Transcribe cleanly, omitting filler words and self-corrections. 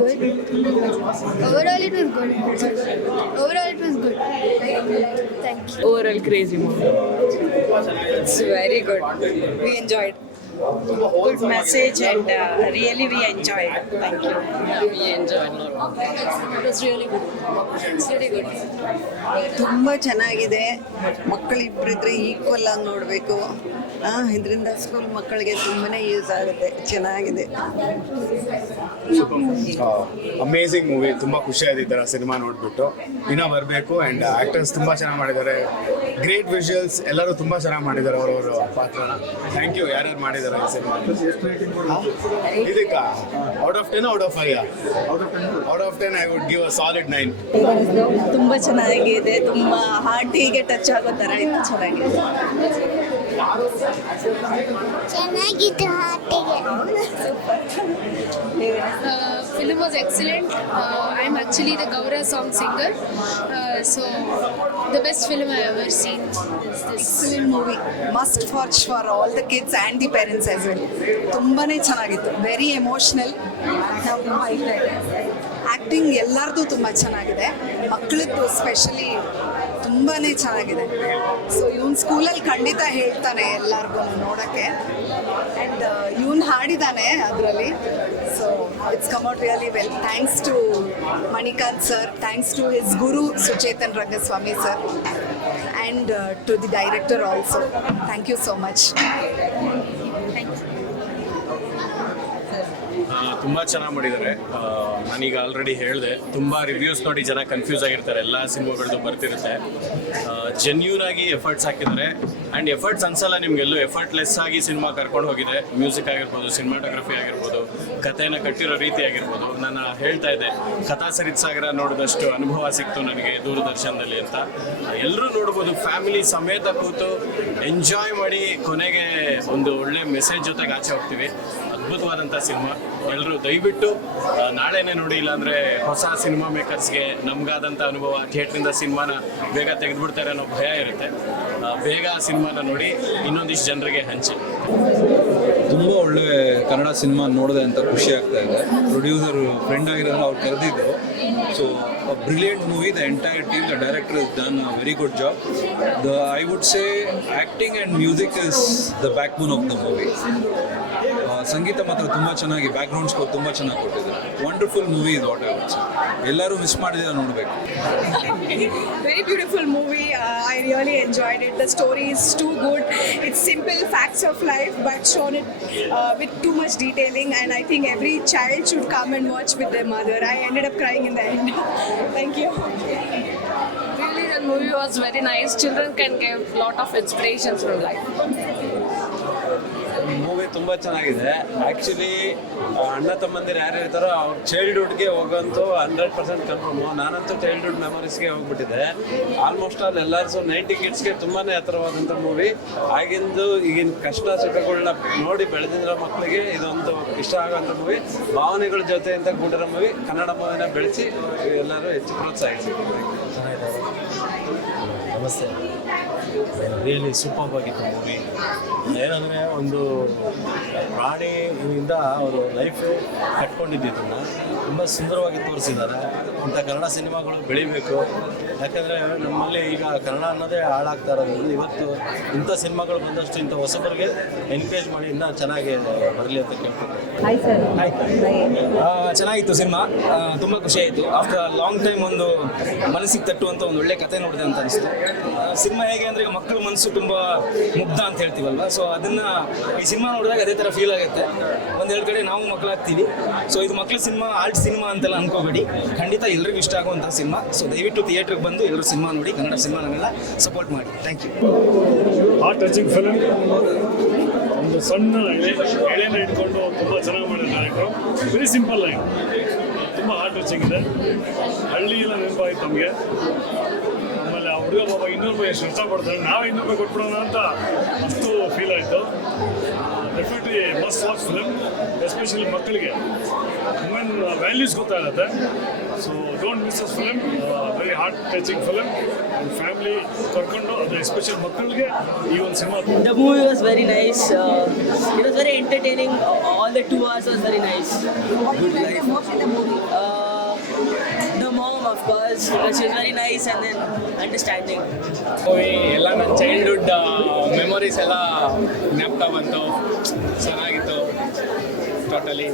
good. Overall, it was good. Overall, it was good. Thank you. Overall, crazy movie. It's very good. We enjoyed. Good message and really we enjoyed. Thank you. We enjoyed a lot. It was really good. It's really good. ತುಂಬ ಚೆನ್ನಾಗಿದೆ. ಮಕ್ಕಳಿಬ್ಬರಿದ್ರೆ equal ಆಗಿ ನೋಡಬೇಕು. ಇದರಿಂದ school ಮಕ್ಕಳಿಗೆ ತುಂಬಾ use ಆಗುತ್ತೆ. ಚೆನ್ನಾಗಿದೆ. Amazing movie. ತುಂಬ ಖುಷಿಯಾದ ಈ ಥರ ಸಿನಿಮಾ ನೋಡಿಬಿಟ್ಟು ಇನ್ನೂ ಬರಬೇಕು. ಆ್ಯಂಡ್ ಆ್ಯಕ್ಟರ್ಸ್ ತುಂಬ ಚೆನ್ನಾಗಿ ಮಾಡಿದ್ದಾರೆ. Great visuals. ಎಲ್ಲರೂ ತುಂಬ ಚೆನ್ನಾಗಿ ಮಾಡಿದ್ದಾರೆ ಅವರವರ ಪಾತ್ರನ. ಥ್ಯಾಂಕ್ ಯು ಯಾರ್ಯಾರು ಮಾಡಿದ್ದಾರೆ ಈ ಸಿನಿಮಾ. ಇದಕ್ಕೆ out of 10 out of 5 out of 10 I would give a solid 9. ತುಂಬ ಚೆನ್ನಾಗಿದೆ. ತುಂಬ ಹಾರ್ಟಿಗೆ ಟಚ್ ಆಗೋ ಥರ ಇತ್ತು. ಚೆನ್ನಾಗಿದೆ. ಚೆನ್ನಾಗಿತ್ತು ಹಾಟಿಗೆ. Film was excellent. I'm actually the Gaura song singer. So the best film I ever seen is this. Excellent movie. Must watch for all the kids and the parents as well. ತುಂಬಾನೇ ಚೆನ್ನಾಗಿತ್ತು. Very emotional. Acting ಎಲ್ಲರದು ತುಂಬ ಚೆನ್ನಾಗಿದೆ. ಮಕ್ಕಳದ್ದು specially ತುಂಬಾ ಚೆನ್ನಾಗಿದೆ. So ಇವನು ಸ್ಕೂಲಲ್ಲಿ ಖಂಡಿತ ಹೇಳ್ತಾನೆ ಎಲ್ಲರಿಗೂ ನೋಡೋಕ್ಕೆ. ಆ್ಯಂಡ್ ಇವನು ಹಾಡಿದ್ದಾನೆ ಅದರಲ್ಲಿ. So it's come out really well. Thanks to Manikanth sir, thanks to his guru Suchethan Rangaswamy sir, and to the director also. Thank you so much. ತುಂಬ ಚೆನ್ನಾಗಿ ಮಾಡಿದ್ದಾರೆ. ನಾನೀಗ ಆಲ್ರೆಡಿ ಹೇಳಿದೆ, ತುಂಬ ರಿವ್ಯೂಸ್ ನೋಡಿ ಜನ ಕನ್ಫ್ಯೂಸ್ ಆಗಿರ್ತಾರೆ. ಎಲ್ಲ ಸಿನಿಮಾಗಳದ್ದು ಬರ್ತಿರುತ್ತೆ. ಜೆನ್ಯೂನ್ ಆಗಿ ಎಫರ್ಟ್ಸ್ ಹಾಕಿದ್ದಾರೆ. ಆ್ಯಂಡ್ ಎಫರ್ಟ್ಸ್ ಅನ್ಸಲ್ಲ ನಿಮಗೆಲ್ಲೂ. ಎಫರ್ಟ್ಲೆಸ್ ಆಗಿ ಸಿನಿಮಾ ಕರ್ಕೊಂಡು ಹೋಗಿದೆ. ಮ್ಯೂಸಿಕ್ ಆಗಿರ್ಬೋದು, ಸಿನಿಮಾಟೋಗ್ರಫಿ ಆಗಿರ್ಬೋದು, ಕಥೆನ ಕಟ್ಟಿರೋ ರೀತಿ ಆಗಿರ್ಬೋದು. ನಾನು ಹೇಳ್ತಾ ಇದ್ದೆ, ಕಥಾ ಸರಿತ್ ಸಾಗರ ನೋಡಿದಷ್ಟು ಅನುಭವ ಸಿಕ್ತು ನನಗೆ ದೂರದರ್ಶನದಲ್ಲಿ ಅಂತ. ಎಲ್ಲರೂ ನೋಡ್ಬೋದು. ಫ್ಯಾಮಿಲಿ ಸಮೇತ ಕೂತು ಎಂಜಾಯ್ ಮಾಡಿ ಕೊನೆಗೆ ಒಂದು ಒಳ್ಳೆ ಮೆಸೇಜ್ ಜೊತೆಗೆ ಆಚೆ ಹೋಗ್ತೀವಿ. ಅದ್ಭುತವಾದಂಥ ಸಿನಿಮಾ. ಎಲ್ಲರೂ ದಯವಿಟ್ಟು ನಾಳೆನೇ ನೋಡಿ. ಇಲ್ಲಾಂದರೆ ಹೊಸ ಸಿನಿಮಾ ಮೇಕರ್ಸ್ಗೆ ನಮಗಾದಂಥ ಅನುಭವ, ಥಿಯೇಟ್ರಿಂದ ಸಿನಿಮಾನ ಬೇಗ ತೆಗೆದುಬಿಡ್ತಾರೆ ಅನ್ನೋ ಭಯ ಇರುತ್ತೆ. ಬೇಗ ಸಿನಿಮಾನ ನೋಡಿ ಇನ್ನೊಂದಿಷ್ಟು ಜನರಿಗೆ ಹಂಚಿ. ತುಂಬ ಒಳ್ಳೆ ಕನ್ನಡ ಸಿನಿಮಾ ನೋಡಿದೆ ಅಂತ ಖುಷಿ ಆಗ್ತಾ ಇದೆ. ಪ್ರೊಡ್ಯೂಸರ್ ಫ್ರೆಂಡ್ ಆಗಿರೋದು ಅವ್ರು ಕರೆದಿದ್ದು. So brilliant movie. The entire team, the director is done a very good job. I would say acting and music is the backbone of the movie. ಸಂಗೀತ ಮಾತ್ರ ತುಂಬ ಚೆನ್ನಾಗಿ, ಬ್ಯಾಕ್ಗ್ರೌಂಡ್ ಸ್ಕೋರ್ ತುಂಬ ಚೆನ್ನಾಗಿ ಕೊಟ್ಟಿದ್ದಾರೆ. ವಂಡರ್ಫುಲ್ ಮೂವಿ ಇದು. Whatever ಎಲ್ಲರೂ miss ಮಾಡಿದ್ರೆ ನೋಡಬೇಕು. Very beautiful movie. I really enjoyed it. The story is too good. It's simple facts of life but shown it with too much detailing, and I think every child should come and watch with their mother. I ended up crying in the end. Thank you. Really, the movie was very nice. Children can get a lot of inspirations from life. Movie ತುಂಬ ಚೆನ್ನಾಗಿದೆ. Actually ಅಣ್ಣ ತಮ್ಮಂದಿರು ಯಾರು ಇರ್ತಾರೋ ಅವ್ರ ಚೈಲ್ಡ್ಹುಡ್ಗೆ ಹೋಗೋಂತೂ 100% confirm. ನಾನಂತೂ childhood ಮೆಮೊರೀಸ್ಗೆ ಹೋಗ್ಬಿಟ್ಟಿದ್ದೆ. Almost all ಎಲ್ಲರೂ 90 ಕಿಡ್ಸ್ಗೆ ತುಂಬಾ ಹತ್ರವಾದಂಥ ಮೂವಿ. ಆಗಿಂದು ಈಗಿನ ಕಷ್ಟ ಸುಖಗಳನ್ನ ನೋಡಿ ಬೆಳೆದಿರೋ ಮಕ್ಕಳಿಗೆ ಇದೊಂದು ಇಷ್ಟ ಆಗೋಂಥ ಮೂವಿ. ಭಾವನೆಗಳ ಜೊತೆ ಅಂತ ಕೂಡಿರೋ ಮೂವಿ. ಕನ್ನಡ ಮೂವಿನ ಬೆಳೆಸಿ ಎಲ್ಲರೂ ಹೆಚ್ಚು ಪ್ರೋತ್ಸಾಹಿಸಿ. ನಮಸ್ತೆ. ರಿಯಲಿ ಸೂಪರ್ ಆಗಿತ್ತು ಮೂವಿ. ಏನಂದರೆ ಒಂದು ಪ್ರಾಣಿಯಿಂದ ಅವರು ಲೈಫ್ ಕಟ್ಕೊಂಡಿದ್ದನ್ನು ತುಂಬ ಸುಂದರವಾಗಿ ತೋರಿಸಿದ್ದಾರೆ. ಇಂಥ ಕನ್ನಡ ಸಿನಿಮಾಗಳು ಬೆಳಿಬೇಕು. ಯಾಕಂದರೆ ನಮ್ಮಲ್ಲಿ ಈಗ ಕನ್ನಡ ಅನ್ನೋದೇ ಹಾಳಾಗ್ತಾ ಇರೋದ್ರಿಂದ ಇವತ್ತು ಇಂಥ ಸಿನಿಮಾಗಳು ಬಂದಷ್ಟು ಇಂಥ ಹೊಸಬರಿಗೆ ಎನ್ಕರೇಜ್ ಮಾಡಿ ಇನ್ನೂ ಚೆನ್ನಾಗಿ ಬರಲಿ ಅಂತ ಕೇಳ್ಕೊತೀನಿ. ಚೆನ್ನಾಗಿತ್ತು ಸಿನಿಮಾ. ತುಂಬ ಖುಷಿ ಆಯಿತು. ಆಫ್ಟರ್ ಲಾಂಗ್ ಟೈಮ್ ಒಂದು ಮನಸ್ಸಿಗೆ ತಟ್ಟುವಂಥ ಒಂದು ಒಳ್ಳೆ ಕಥೆ ನೋಡಿದೆ ಅಂತ ಅನಿಸ್ತು. ಸಿನಿಮಾ ಹೇಗೆ ಅಂದರೆ ಈಗ ಮಕ್ಕಳ ಮನಸ್ಸು ತುಂಬ ಮುಗ್ಧ ಅಂತ ಹೇಳ್ತೀವಲ್ವ. ಸೊ ಅದನ್ನು ಈ ಸಿನಿಮಾ ನೋಡಿದಾಗ ಅದೇ ಥರ ಫೀಲ್ ಆಗುತ್ತೆ. ಒಂದೆರಡು ಕಡೆ ನಾವು ಮಕ್ಕಳಾಗ್ತೀವಿ. ಸೊ ಇದು ಮಕ್ಕಳ ಸಿನಿಮಾ, ಆರ್ಟ್ ಸಿನಿಮಾ ಅಂತೆಲ್ಲ ಅನ್ಕೋಬೇಡಿ. ಖಂಡಿತ ಎಲ್ರಿಗೂ ಇಷ್ಟ ಆಗುವಂಥ ಸಿನಿಮಾ. ಸೊ ದಯವಿಟ್ಟು ಥಿಯೇಟ್ರಿಗೆ ಬಂದು ಎಲ್ಲರೂ ಸಿನಿಮಾ ನೋಡಿ, ಕನ್ನಡ ಸಿನಿಮಾನೆಲ್ಲ ಸಪೋರ್ಟ್ ಮಾಡಿ. Thank you. Heart touching film. ಒಂದು ಸಣ್ಣ ಎಳೆನ ಇಟ್ಕೊಂಡು ತುಂಬ ಚೆನ್ನಾಗಿ ಮಾಡಿದ ಡೈರೆಕ್ಟ್ರು. ವೆರಿ ಸಿಂಪಲ್ ಲೈನ್, ತುಂಬ ಹಾರ್ಟ್ ಟಚಿಂಗ್ ಇದೆ. ಹಳ್ಳಿ ಎಲ್ಲ ನೆನಪಾಯ್ತು ನಮಗೆ. ಆಮೇಲೆ ಆ ಹುಡುಗ ಪಾಪ 200 ರೂಪಾಯಿ ಎಷ್ಟು ಇಷ್ಟಪಡ್ತಾರೆ, ನಾವೇ 200 ರೂಪಾಯಿ ಕೊಟ್ಬಿಡೋಣ ಅಂತ ಅಷ್ಟು ಫೀಲ್ ಆಯಿತು. Definitely must watch film, especially ಮಕ್ಕಳಿಗೆ ವುಮೆನ್ ವ್ಯಾಲ್ಯೂಸ್ ಗೊತ್ತಾಗುತ್ತೆ. So don't miss this film. Very heart touching film. Family ಕರ್ಕೊಂಡು, ಅದು ಎಸ್ಪೆಷಲಿ ಮಕ್ಕಳಿಗೆ ಈ ಒಂದು cinema. The movie was very nice. It was very entertaining. All the 2 hours was very nice. What did you like the most in the movie? of course, because she was very nice and then understanding. Movie ಎಲ್ಲ ನನ್ನ childhood memories ಎಲ್ಲ ಜ್ಞಾಪಕ ಬಂತು ಚೆನ್ನಾಗಿತ್ತು totally